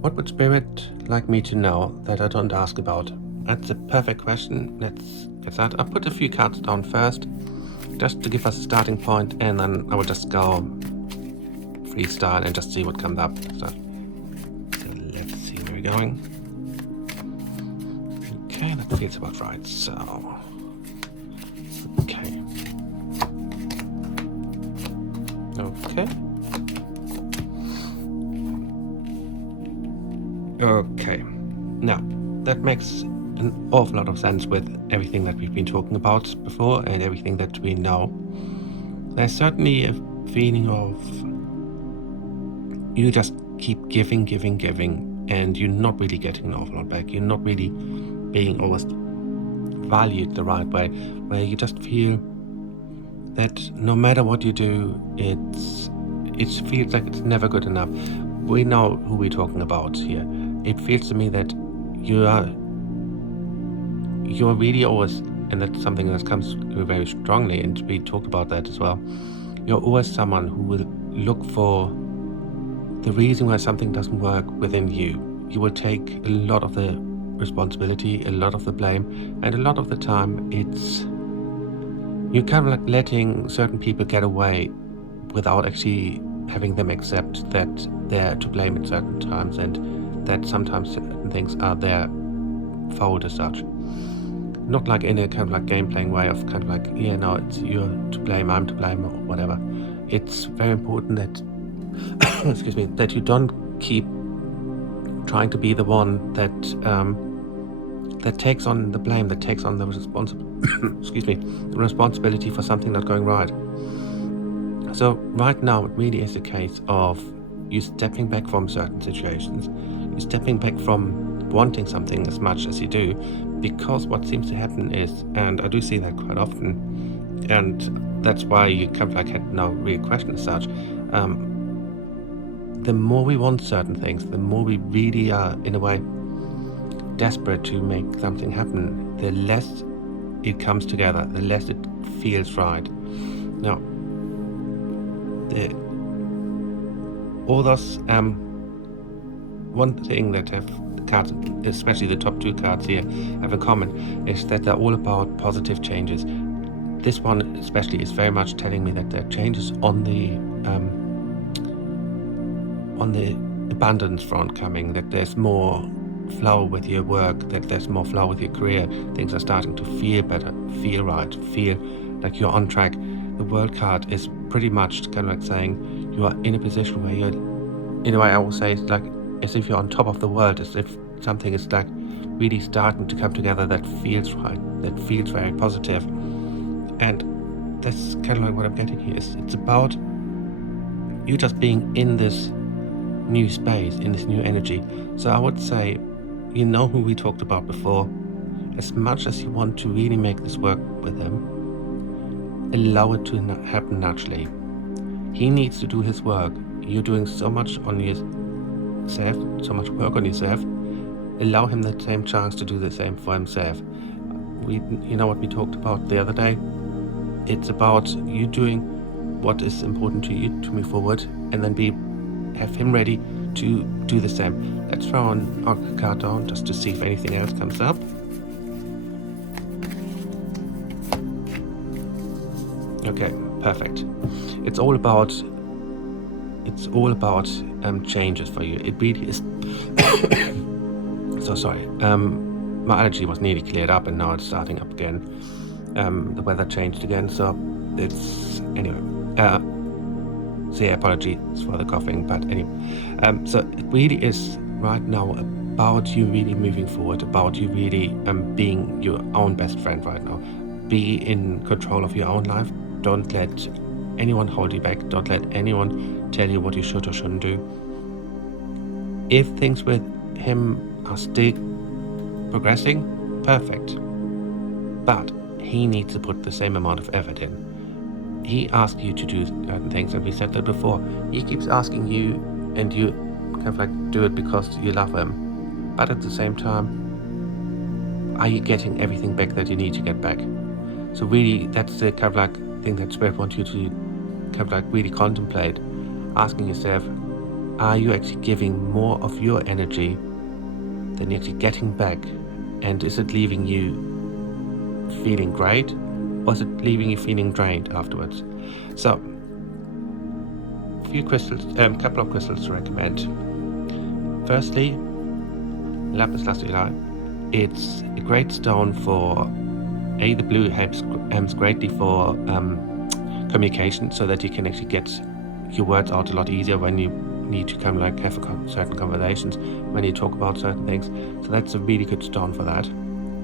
What would Spirit like me to know that I don't ask about? That's a perfect question. Let's get started. I'll put a few cards down first, just to give us a starting point, and then I will just go freestyle and just see what comes up. So let's see where we're going. Okay, that feels about right. So, okay. Okay. Now, that makes an awful lot of sense with everything that we've been talking about before and everything that we know. There's certainly a feeling of you just keep giving, and you're not really getting an awful lot back. You're not really being always valued the right way, where you just feel that no matter what you do, it feels like it's never good enough. We know who we're talking about here. It feels to me that you're really always, and that's something that comes very strongly, and we talked about that as well. You're always someone who will look for the reason why something doesn't work within you. You will take a lot of the responsibility, a lot of the blame, and a lot of the time you're kind of like letting certain people get away without actually having them accept that they're to blame at certain times, and that sometimes certain things are their fault as such. Not like in a kind of like game playing way of kind of like, yeah, no, it's you're to blame, I'm to blame, or whatever. It's very important that excuse me, that you don't keep trying to be the one that takes on the blame, that takes on the responsibility for something not going right. So right now it really is a case of you stepping back from certain situations, you stepping back from wanting something as much as you do, because what seems to happen is, and I do see that quite often, and that's why you kind of like had no real question as such, the more we want certain things, the more we really are, in a way, desperate to make something happen, the less it comes together, the less it feels right. Now, all those, one thing that have cards, especially the top two cards here, have in common is that they're all about positive changes. This one especially is very much telling me that there are changes on the abundance front coming, that there's more flow with your work, that there's more flow with your career. Things are starting to feel better, feel right, feel like you're on track. The World card is pretty much kind of like saying you are in a position where you're, in a way I will say, it's like as if you're on top of the world, as if something is like really starting to come together that feels right, that feels very positive. And that's kind of like what I'm getting here. It's about you just being in this new space, in this new energy. So I would say, you know who we talked about before. As much as you want to really make this work with him, allow it to happen naturally. He needs to do his work. You're doing so much on yourself, so much work on yourself. Allow him the same chance to do the same for himself. You know what we talked about the other day? It's about you doing what is important to you to move forward, and then have him ready to do the same. Let's throw an oracle card down just to see if anything else comes up. Okay, perfect. It's all about changes for you. It really is. So sorry. My allergy was nearly cleared up, and now it's starting up again. The weather changed again, so it's anyway. So yeah, apologies for the coughing, but anyway. So it really is right now about you really moving forward, about you really being your own best friend right now. Be in control of your own life. Don't let anyone hold you back. Don't let anyone tell you what you should or shouldn't do. If things with him are still progressing, perfect. But he needs to put the same amount of effort in. He asks you to do certain things, and we said that before. He keeps asking you, and you kind of like do it because you love him. But at the same time, are you getting everything back that you need to get back? So really, that's the kind of like thing that Spirit wants you to kind of like really contemplate, asking yourself, are you actually giving more of your energy than you're actually getting back? And is it leaving you feeling great, or is it leaving you feeling drained afterwards? So, few crystals, couple of crystals to recommend. Firstly, lapis lazuli. It's a great stone for the blue helps greatly for communication, so that you can actually get your words out a lot easier when you need to kind of like have certain conversations, when you talk about certain things. So that's a really good stone for that.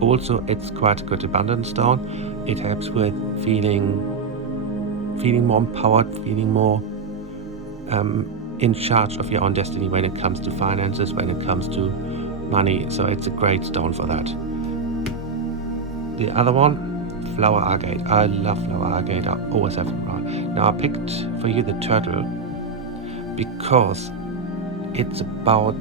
Also, it's quite a good abundance stone. It helps with feeling more empowered, feeling more in charge of your own destiny when it comes to finances, when it comes to money. So it's a great stone for that. The other one, flower agate. I love flower agate. I always have it around. Now I picked for you the turtle because it's about,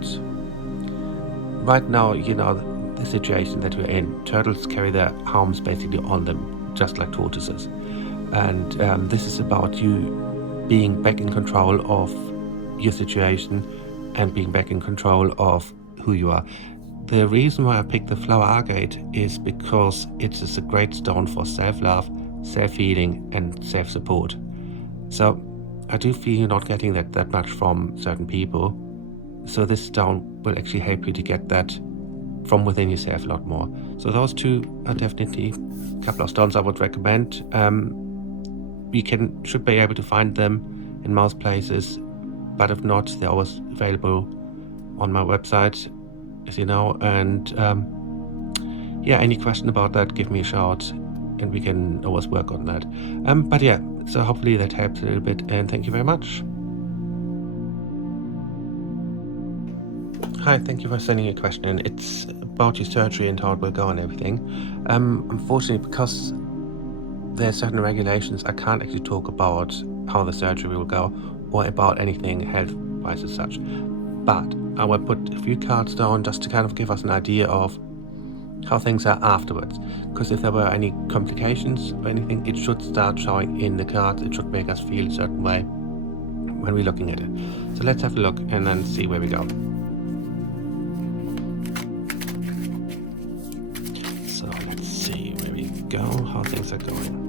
right now, the situation that we're in. Turtles carry their arms basically on them, just like tortoises. And this is about you being back in control of your situation and being back in control of who you are. The reason why I picked the flower agate is because it is a great stone for self-love, self-healing, and self-support. So I do feel you're not getting that much from certain people. So this stone will actually help you to get that from within yourself a lot more. So those two are definitely a couple of stones I would recommend. You should be able to find them in most places, but if not, they're always available on my website, as you know. And any question about that, give me a shout and we can always work on that. But yeah, so hopefully that helps a little bit, and thank you very much. Hi, thank you for sending a question in. It's about your surgery and how it will go and everything. Unfortunately, because there are certain regulations, I can't actually talk about how the surgery will go or about anything health-wise as such. But I will put a few cards down just to kind of give us an idea of how things are afterwards. Because if there were any complications or anything, it should start showing in the cards. It should make us feel a certain way when we're looking at it. So let's have a look and then see where we go. So let's see where we go, how things are going.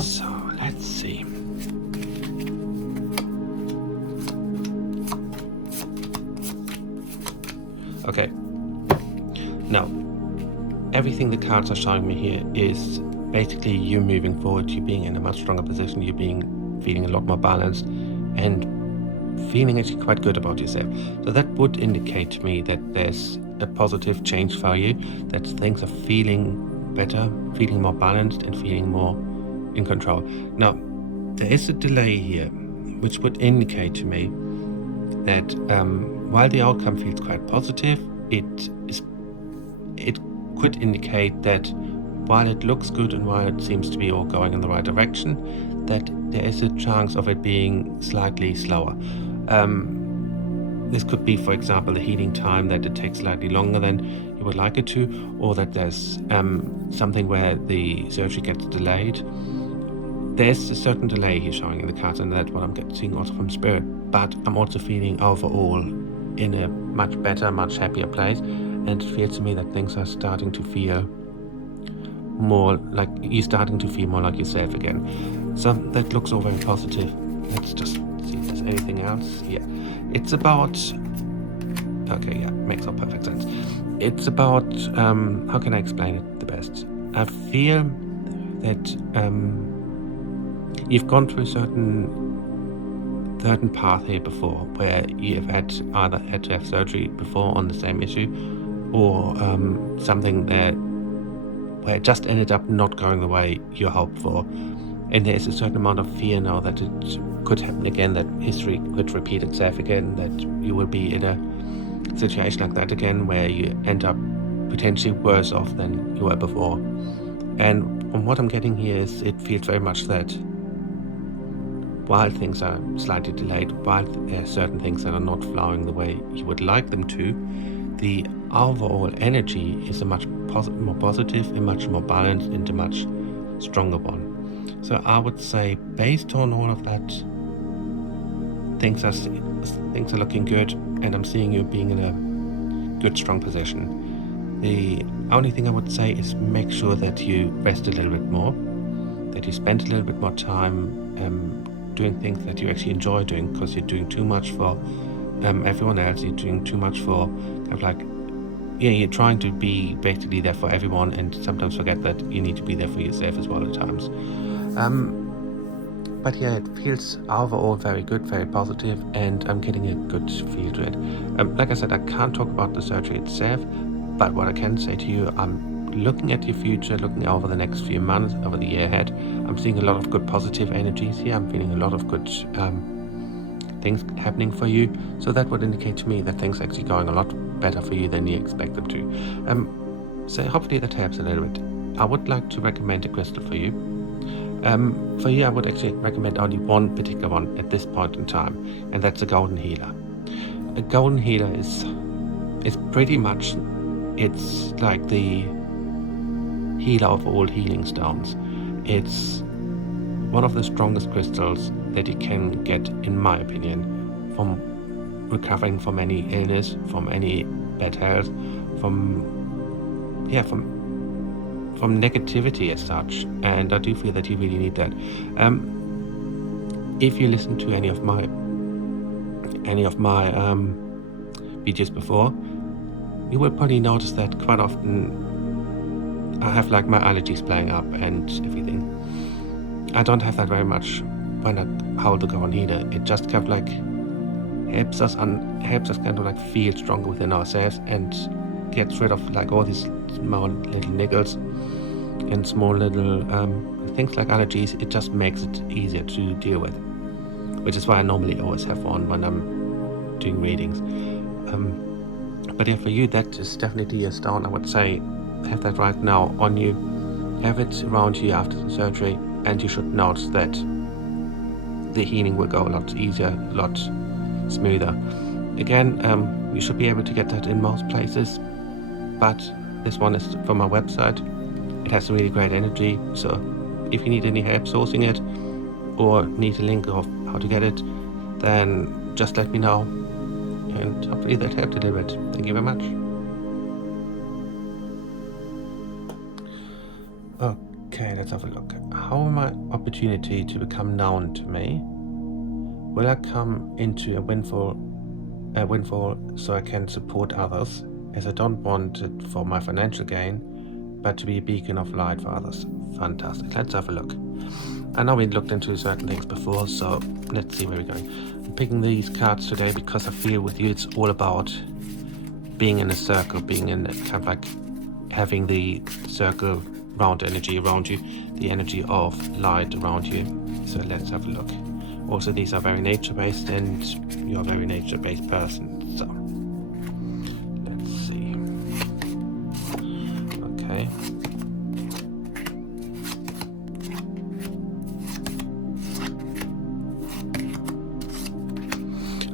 So let's see. Okay, now everything the cards are showing me here is basically you moving forward, you being in a much stronger position, you feeling a lot more balanced and feeling actually quite good about yourself. So that would indicate to me that there's a positive change for you, that things are feeling better, feeling more balanced and feeling more in control. Now, there is a delay here, which would indicate to me that while the outcome feels quite positive, it could indicate that while it looks good and while it seems to be all going in the right direction, that there is a chance of it being slightly slower. This could be, for example, the healing time, that it takes slightly longer than you would like it to, or that there's something where the surgery gets delayed. There's a certain delay here showing in the cards, and that's what I'm seeing also from Spirit. But I'm also feeling overall in a much better, much happier place, and it feels to me that things are starting to feel more like you're starting to feel more like yourself again. So that looks all very positive. Let's just see if there's anything else. Yeah, it's about, okay, yeah, makes all perfect sense. It's about, how can I explain it the best? I feel that you've gone through a certain path here before, where you've either had to have surgery before on the same issue, or something where it just ended up not going the way you hoped for. And there's a certain amount of fear now that it could happen again, that history could repeat itself again, that you will be in a situation like that again, where you end up potentially worse off than you were before. And from what I'm getting here is it feels very much that while things are slightly delayed, while there are certain things that are not flowing the way you would like them to, the overall energy is a much more positive, a much more balanced, and a much stronger one. So I would say, based on all of that, things are looking good, and I'm seeing you being in a good, strong position. The only thing I would say is make sure that you rest a little bit more, that you spend a little bit more time doing things that you actually enjoy doing, because you're doing too much for everyone else. You're doing too much for kind of like, you're trying to be basically there for everyone, and sometimes forget that you need to be there for yourself as well at times. But yeah, it feels overall very good, very positive, and I'm getting a good feel to it. Like I said, I can't talk about the surgery itself, but what I can say to you, I'm looking at your future, looking over the next few months, over the year ahead. I'm seeing a lot of good positive energies here. I'm feeling a lot of good things happening for you. So that would indicate to me that things are actually going a lot better for you than you expect them to. So hopefully that helps a little bit. I would like to recommend a crystal for you. For you, I would actually recommend only one particular one at this point in time, and that's a golden healer. A golden healer is pretty much, it's like the healer of all healing stones. It's one of the strongest crystals that you can get, in my opinion, from recovering from any illness, from any bad health, from negativity as such. And I do feel that you really need that. If you listen to any of my videos before, you will probably notice that quite often I have like my allergies playing up and everything. I don't have that very much when I hold the golden healer. It just kind of like helps us kind of like feel stronger within ourselves, and gets rid of like all these small little niggles and small little things like allergies. It just makes it easier to deal with, which is why I normally always have one when I'm doing readings. But yeah, for you, that is definitely a stone. I would say have that right now on you, have it around you after the surgery, and you should notice that the healing will go a lot easier, a lot smoother. Again, you should be able to get that in most places, but this one is from my website. It has really great energy, so if you need any help sourcing it, or need a link of how to get it, then just let me know, and hopefully that helped a little bit. Thank you very much. Okay, let's have a look. How will my opportunity to become known to me? Will I come into a windfall so I can support others, as I don't want it for my financial gain, but to be a beacon of light for others? Fantastic. Let's have a look. I know we looked into certain things before, so let's see where we're going. I'm picking these cards today because I feel with you it's all about being in a circle, being in kind of like having the circle round energy around you, the energy of light around you. So let's have a look. Also, these are very nature-based, and you're a very nature-based person. So let's see. Okay.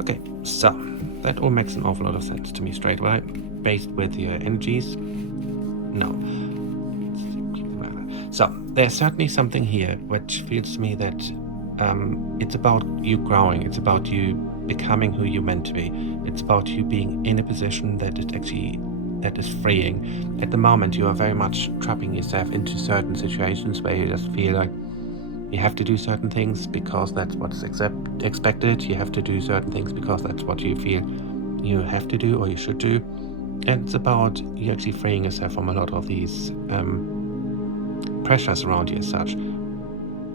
Okay, so that all makes an awful lot of sense to me straight away. Based with your energies, no. So there's certainly something here which feels to me that it's about you growing. It's about you becoming who you're meant to be. It's about you being in a position that is freeing. At the moment, you are very much trapping yourself into certain situations where you just feel like you have to do certain things because that's what's expected. You have to do certain things because that's what you feel you have to do or you should do. And it's about you actually freeing yourself from a lot of these pressures around you as such,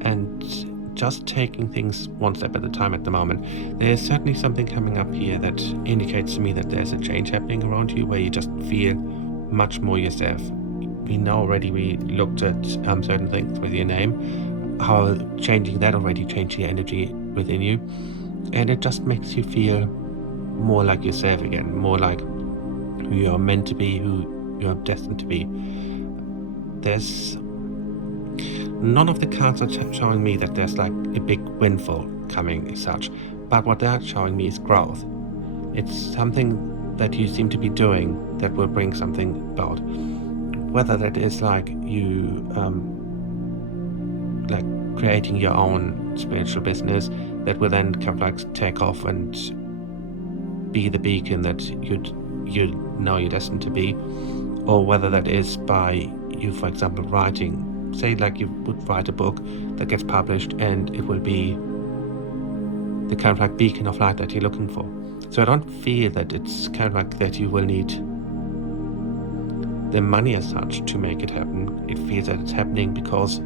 and just taking things one step at a time at the moment. There's certainly something coming up here that indicates to me that there's a change happening around you where you just feel much more yourself. We know already, we looked at certain things with your name, how changing that already changed your energy within you, and it just makes you feel more like yourself again, more like who you're meant to be, who you're destined to be. There's none of the cards are showing me that there's like a big windfall coming as such, but what they're showing me is growth. It's something that you seem to be doing that will bring something about. Whether that is like you like creating your own spiritual business that will then kind of like take off and be the beacon that you know you're destined to be, or whether that is by you, for example, writing, say like you would write a book that gets published and it will be the kind of like beacon of light that you're looking for. So I don't feel that it's kind of like that you will need the money as such to make it happen. It feels that it's happening because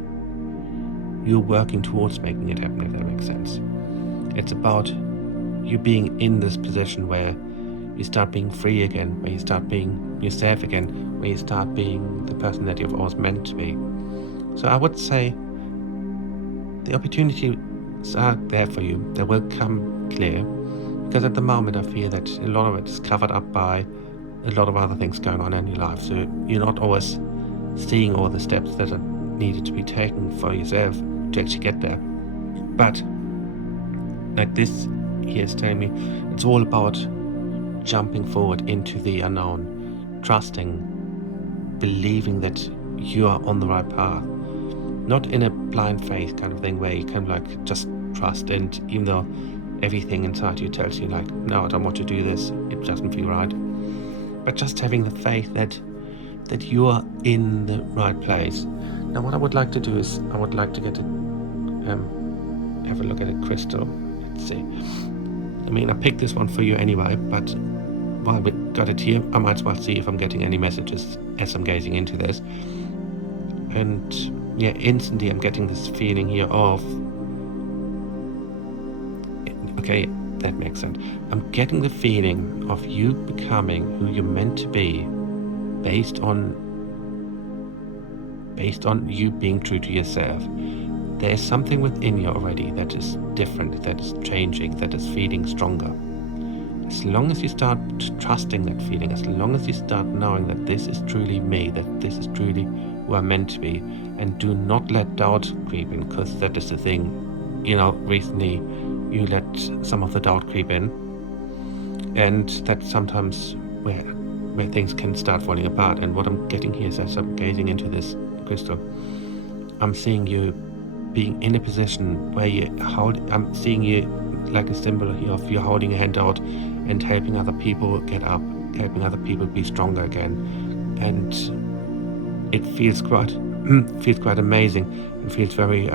you're working towards making it happen, if that makes sense. It's about you being in this position where you start being free again, where you start being yourself again, where you start being the person that you've always meant to be. So I would say the opportunities are there for you. They will come clear, because at the moment I feel that a lot of it is covered up by a lot of other things going on in your life. So you're not always seeing all the steps that are needed to be taken for yourself to actually get there. But like this here is telling me, it's all about jumping forward into the unknown, trusting, believing that you are on the right path, not in a blind faith kind of thing where you kind of like just trust, and even though everything inside you tells you like, no, I don't want to do this, it doesn't feel right, but just having the faith that you are in the right place. Now what I would like to do is I would like to get have a look at a crystal. Let's see. I mean, I picked this one for you anyway, but while we got it here, I might as well see if I'm getting any messages as I'm gazing into this. And yeah, instantly I'm getting this feeling here of, okay, that makes sense. I'm getting the feeling of you becoming who you're meant to be based on you being true to yourself. There's something within you already that is different, that is changing, that is feeling stronger. As long as you start trusting that feeling, as long as you start knowing that this is truly me, that this is truly who I'm meant to be, and do not let doubt creep in, because that is the thing, you know, recently you let some of the doubt creep in, and that's sometimes where things can start falling apart. And what I'm getting here is, as I'm gazing into this crystal, I'm seeing you being in a position where I'm seeing you like a symbol here of you holding a hand out and helping other people get up, helping other people be stronger again. And it feels quite amazing. It feels very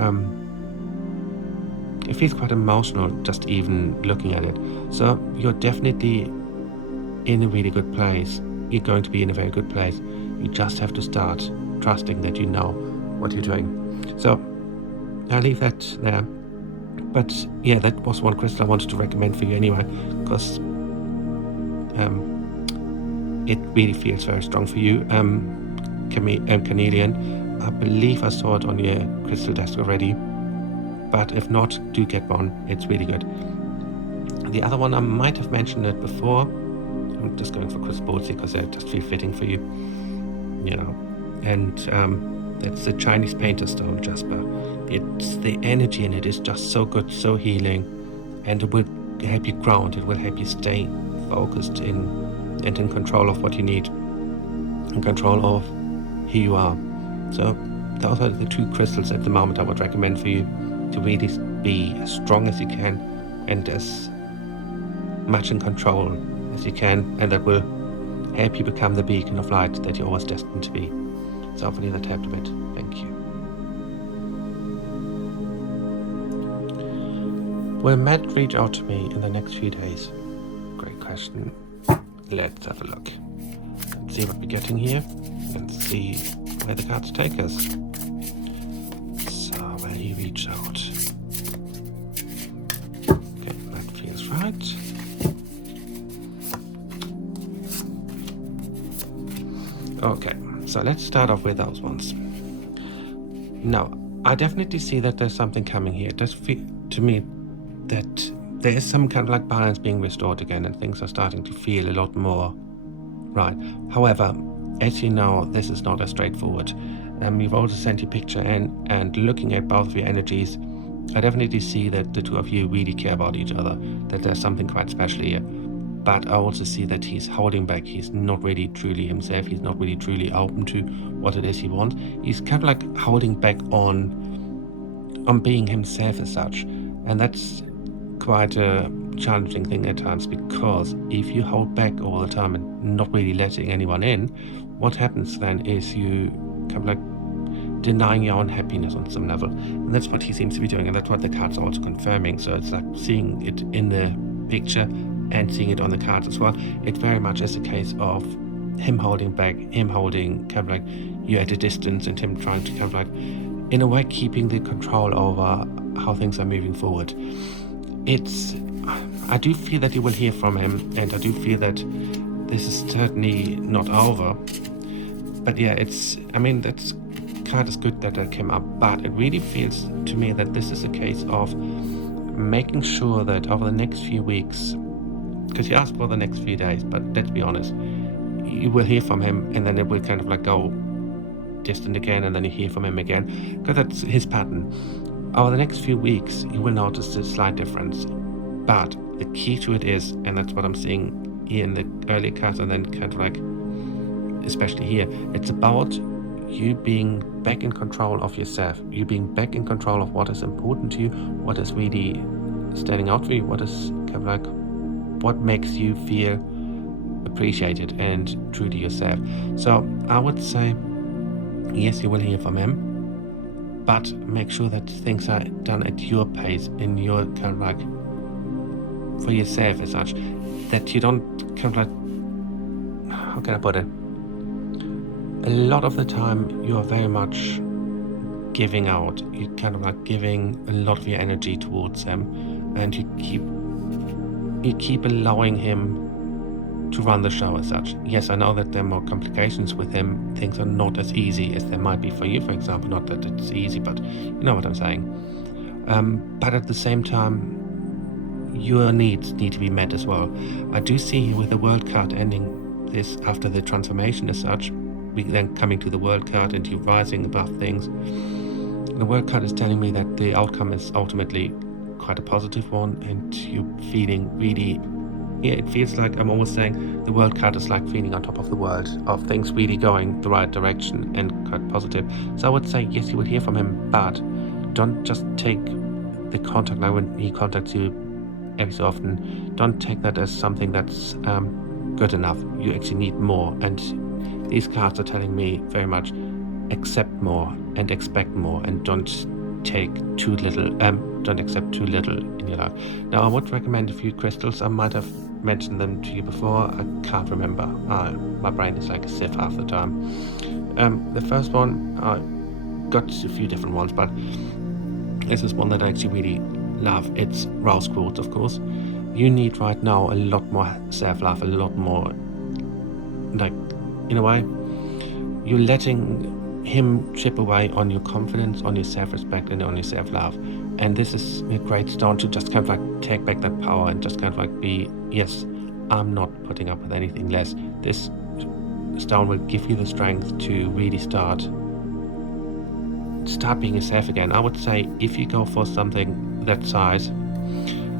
it feels quite emotional just even looking at it. So you're definitely in a really good place. You're going to be in a very good place. You just have to start trusting that you know what you're doing. So I'll leave that there. But yeah, that was one crystal I wanted to recommend for you anyway, because it really feels very strong for you. Carnelian, I believe I saw it on your crystal desk already, but if not, do get one. It's really good. The other one, I might have mentioned it before. I'm just going for crystal balls here because they just feel fitting for you, you know. And that's the Chinese painter stone, Jasper. It's the energy in it is just so good, so healing, and it will help you ground. It will help you stay focused and in control of what you need, in control of who you are. So those are the two crystals at the moment I would recommend for you to really be as strong as you can and as much in control as you can, and that will help you become the beacon of light that you're always destined to be. So hopefully that helped a bit. Thank you. Will Matt reach out to me in the next few days? Great question. Let's have a look. Let's see what we're getting here and see where the cards take us. So, will he reach out? Okay, that feels right. Okay, so let's start off with those ones. Now, I definitely see that there's something coming here. It does feel to me that there is some kind of like balance being restored again, and things are starting to feel a lot more right. However, as you know, this is not as straightforward. We've also sent you a picture, and looking at both of your energies, I definitely see that the two of you really care about each other, that there's something quite special here. But I also see that he's holding back. He's not really truly himself. He's not really truly open to what it is he wants. He's kind of like holding back on on being himself as such. And that's quite a challenging thing at times, because if you hold back all the time and not really letting anyone in, what happens then is you kind of like denying your own happiness on some level. And that's what he seems to be doing, and that's what the cards are also confirming. So it's like seeing it in the picture and seeing it on the cards as well. It very much is a case of him holding back, him holding kind of like you at a distance, and him trying to kind of like, in a way, keeping the control over how things are moving forward. I do feel that you will hear from him, and I do feel that this is certainly not over. But yeah, that's card is good that came up, but it really feels to me that this is a case of making sure that over the next few weeks, because you asked for the next few days, but let's be honest, you will hear from him, and then it will kind of like go distant again, and then you hear from him again, because that's his pattern. Over the next few weeks, you will notice a slight difference, but the key to it is, and that's what I'm seeing here in the early cards, and then kind of like, especially here, it's about you being back in control of yourself, you being back in control of what is important to you, what is really standing out for you, what is kind of like, what makes you feel appreciated and true to yourself. So I would say, yes, you will hear from him, but make sure that things are done at your pace, in your kind of like, for yourself as such, that you don't kind of like, how can I put it? A lot of the time you are very much giving out. You're kind of like giving a lot of your energy towards him, and you keep allowing him to run the show as such. Yes, I know that there are more complications with him. Things are not as easy as they might be for you, for example. Not that it's easy, but you know what I'm saying. But at the same time, your needs need to be met as well. I do see with the World card ending this after the transformation as such, we then coming to the World card and you rising above things. The World card is telling me that the outcome is ultimately quite a positive one, and you're feeling really, it feels like, I'm almost saying the World card is like feeling on top of the world, of things really going the right direction and quite positive. So I would say, yes, you will hear from him, but don't just take the contact, like when he contacts you every so often, don't take that as something that's good enough. You actually need more, and these cards are telling me very much accept more and expect more, and don't take too little, don't accept too little in your life. Now, I would recommend a few crystals. I might have mentioned them to you before. I can't remember. My brain is like a sieve half the time. The first one, I got a few different ones, but this is one that I actually really love. It's Rose Quartz, of course. You need right now a lot more self-love, a lot more, like, in a way, you're letting him chip away on your confidence, on your self-respect, and on your self-love. And this is a great stone to just kind of like take back that power and just kind of like be, yes, I'm not putting up with anything less. This stone will give you the strength to really start being yourself again. I would say if you go for something that size,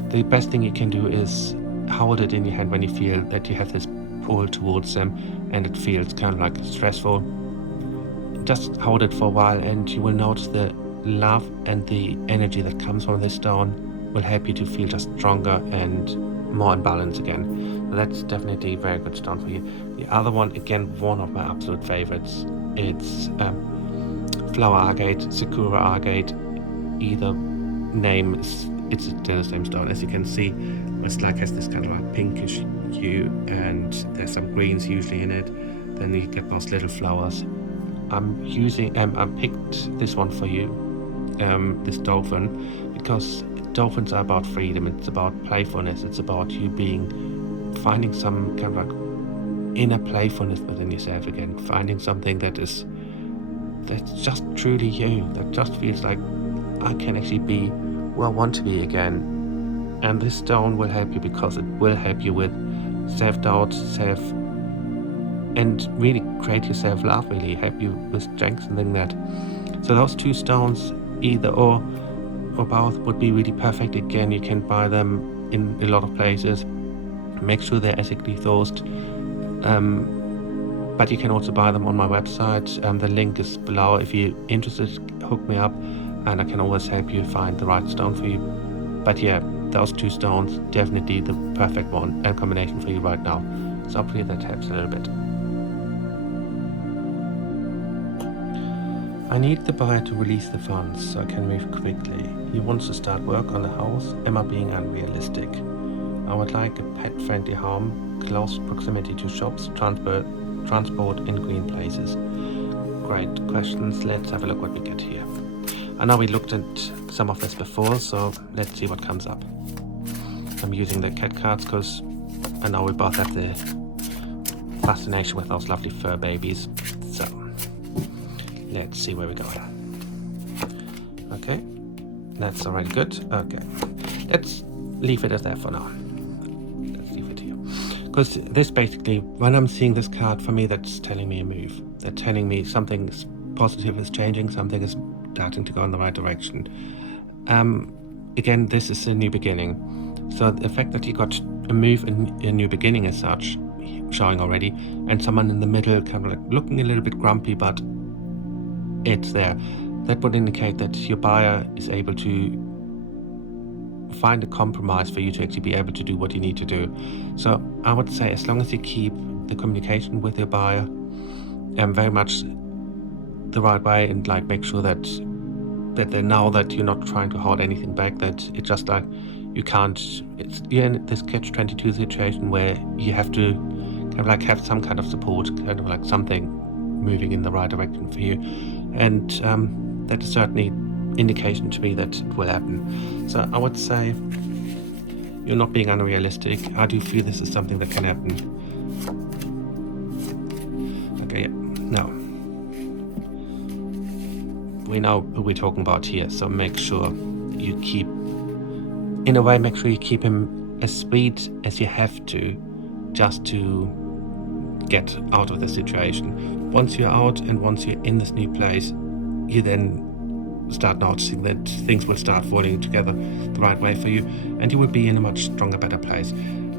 the best thing you can do is hold it in your hand when you feel that you have this pull towards them and it feels kind of like stressful. Just hold it for a while, and you will notice the love and the energy that comes from this stone will help you to feel just stronger and more in balance again. So that's definitely a very good stone for you. The other one, again, one of my absolute favorites, it's Flower Agate, Sakura Agate. Either name, it's still the same stone. As you can see, it's like has this kind of like pinkish hue, and there's some greens usually in it. Then you get those little flowers. I picked this one for you, this dolphin, because dolphins are about freedom. It's about playfulness. It's about you finding some kind of like inner playfulness within yourself again, finding something that's just truly you, that just feels like I can actually be who I want to be again. And this stone will help you, because it will help you with self-doubt, and really create your self-love, really help you with strengthening that. So those two stones, either or both, would be really perfect. Again, you can buy them in a lot of places. Make sure they're ethically sourced. But you can also buy them on my website. The link is below. If you're interested, hook me up. and I can always help you find the right stone for you. But yeah, those two stones, definitely the perfect one and combination for you right now. So hopefully that helps a little bit. I need the buyer to release the funds so I can move quickly. He wants to start work on the house. Am I being unrealistic? I would like a pet-friendly home, close proximity to shops, transport in green places. Great questions. Let's have a look what we get here. I know we looked at some of this before, so let's see what comes up. I'm using the cat cards because I know we both have the fascination with those lovely fur babies. So let's see where we go here. Okay, that's already good. Okay, let's leave it as that for now. Let's leave it here. Because this basically, when I'm seeing this card, for me, that's telling me a move. They're telling me something positive is changing, something is starting to go in the right direction. Again, this is a new beginning. So the fact that you got a move and a new beginning as such, showing already, and someone in the middle kind of like looking a little bit grumpy, but it's there. That would indicate that your buyer is able to find a compromise for you to actually be able to do what you need to do. So I would say as long as you keep the communication with your buyer very much the right way, and like make sure that they know that you're not trying to hold anything back, that it's just like you're in this catch-22 situation where you have to kind of like have some kind of support, kind of like something moving in the right direction for you, and that is certainly indication to me that it will happen. So I would say you're not being unrealistic. I do feel this is something that can happen. Okay, yeah. Now we know who we're talking about here, so make sure you keep him as sweet as you have to, just to get out of the situation. Once you're out and once you're in this new place, you then start noticing that things will start falling together the right way for you, and you will be in a much stronger, better place.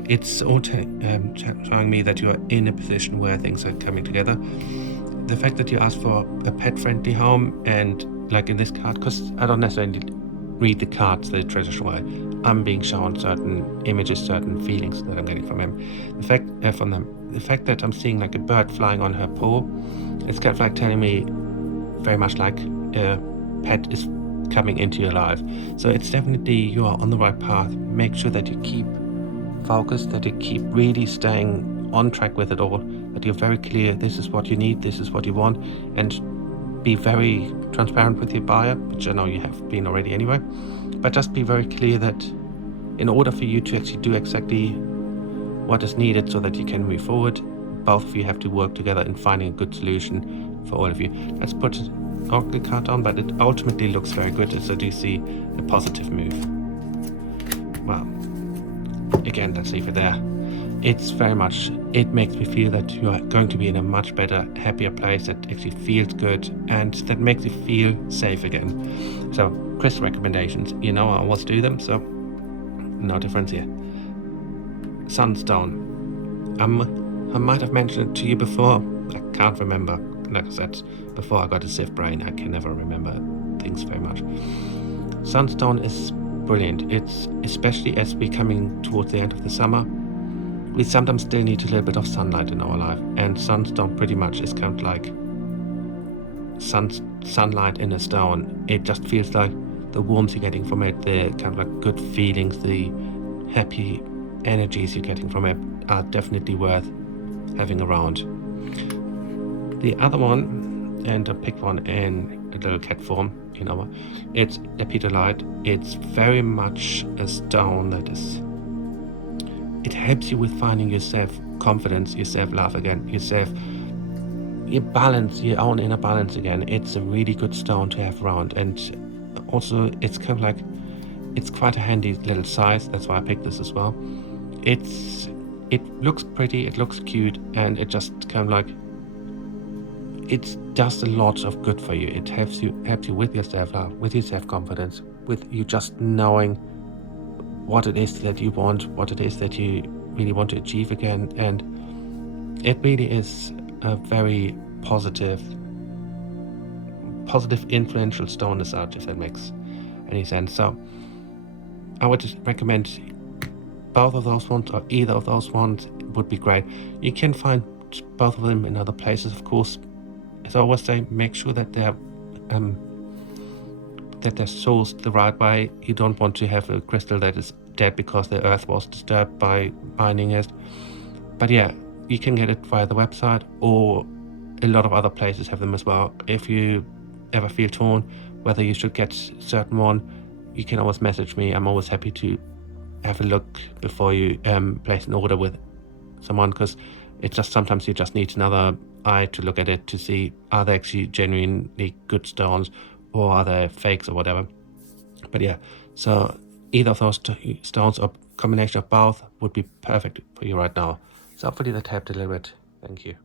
It's all showing me that you're in a position where things are coming together. The fact that you asked for a pet-friendly home, and like in this card, because I don't necessarily read the cards the traditional way, I'm being shown certain images, certain feelings that I'm getting from him. The fact that I'm seeing like a bird flying on her paw, it's kind of like telling me very much like a pet is coming into your life. So it's definitely, you are on the right path. Make sure that you keep focused, that you keep really staying on track with it all, that you're very clear, this is what you need, this is what you want, and be very transparent with your buyer, which I know you have been already anyway, but just be very clear that in order for you to actually do exactly what is needed so that you can move forward, both of you have to work together in finding a good solution for all of you. Let's put an ugly card down, but it ultimately looks very good, as I do see a positive move. Well, again, let's leave it there. It's very much, it makes me feel that you are going to be in a much better, happier place that actually feels good and that makes you feel safe again. So, Chris recommendations, I always do them, so no difference here. Sunstone. I might have mentioned it to you before. I can't remember. Like I said before, I got a sieve brain. I can never remember things very much. Sunstone is brilliant. It's especially as we're coming towards the end of the summer. We sometimes still need a little bit of sunlight in our life, and sunstone pretty much is kind of like sunlight in a stone. It just feels like the warmth you're getting from it, the kind of like good feelings, the happy energies you're getting from it are definitely worth having around. The other one, and I picked one in a little cat form, it's lepidolite. It's very much a stone that is, it helps you with finding your self-confidence, your self-love again, your balance, your own inner balance again. It's a really good stone to have around, and also it's kind of like, it's quite a handy little size. That's why I picked this as well. It looks pretty, it looks cute, and it just kind of like, it does a lot of good for you. It helps you with your self-love, with your self-confidence, with you just knowing what it is that you want, what it is that you really want to achieve again. And it really is a very positive, positive influential stone as such, if that makes any sense. So I would just recommend both of those ones, or either of those ones would be great. You can find both of them in other places, of course. As I always say, make sure that they're sourced the right way. You don't want to have a crystal that is dead because the earth was disturbed by mining it. But yeah, you can get it via the website, or a lot of other places have them as well. If you ever feel torn whether you should get certain one, you can always message me. I'm always happy to have a look before you place an order with someone, because it's just sometimes you just need another eye to look at it to see, are they actually genuinely good stones or are they fakes or whatever. But yeah, so either of those stones or combination of both would be perfect for you right now. So hopefully that helped a little bit. Thank you.